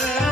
Yeah.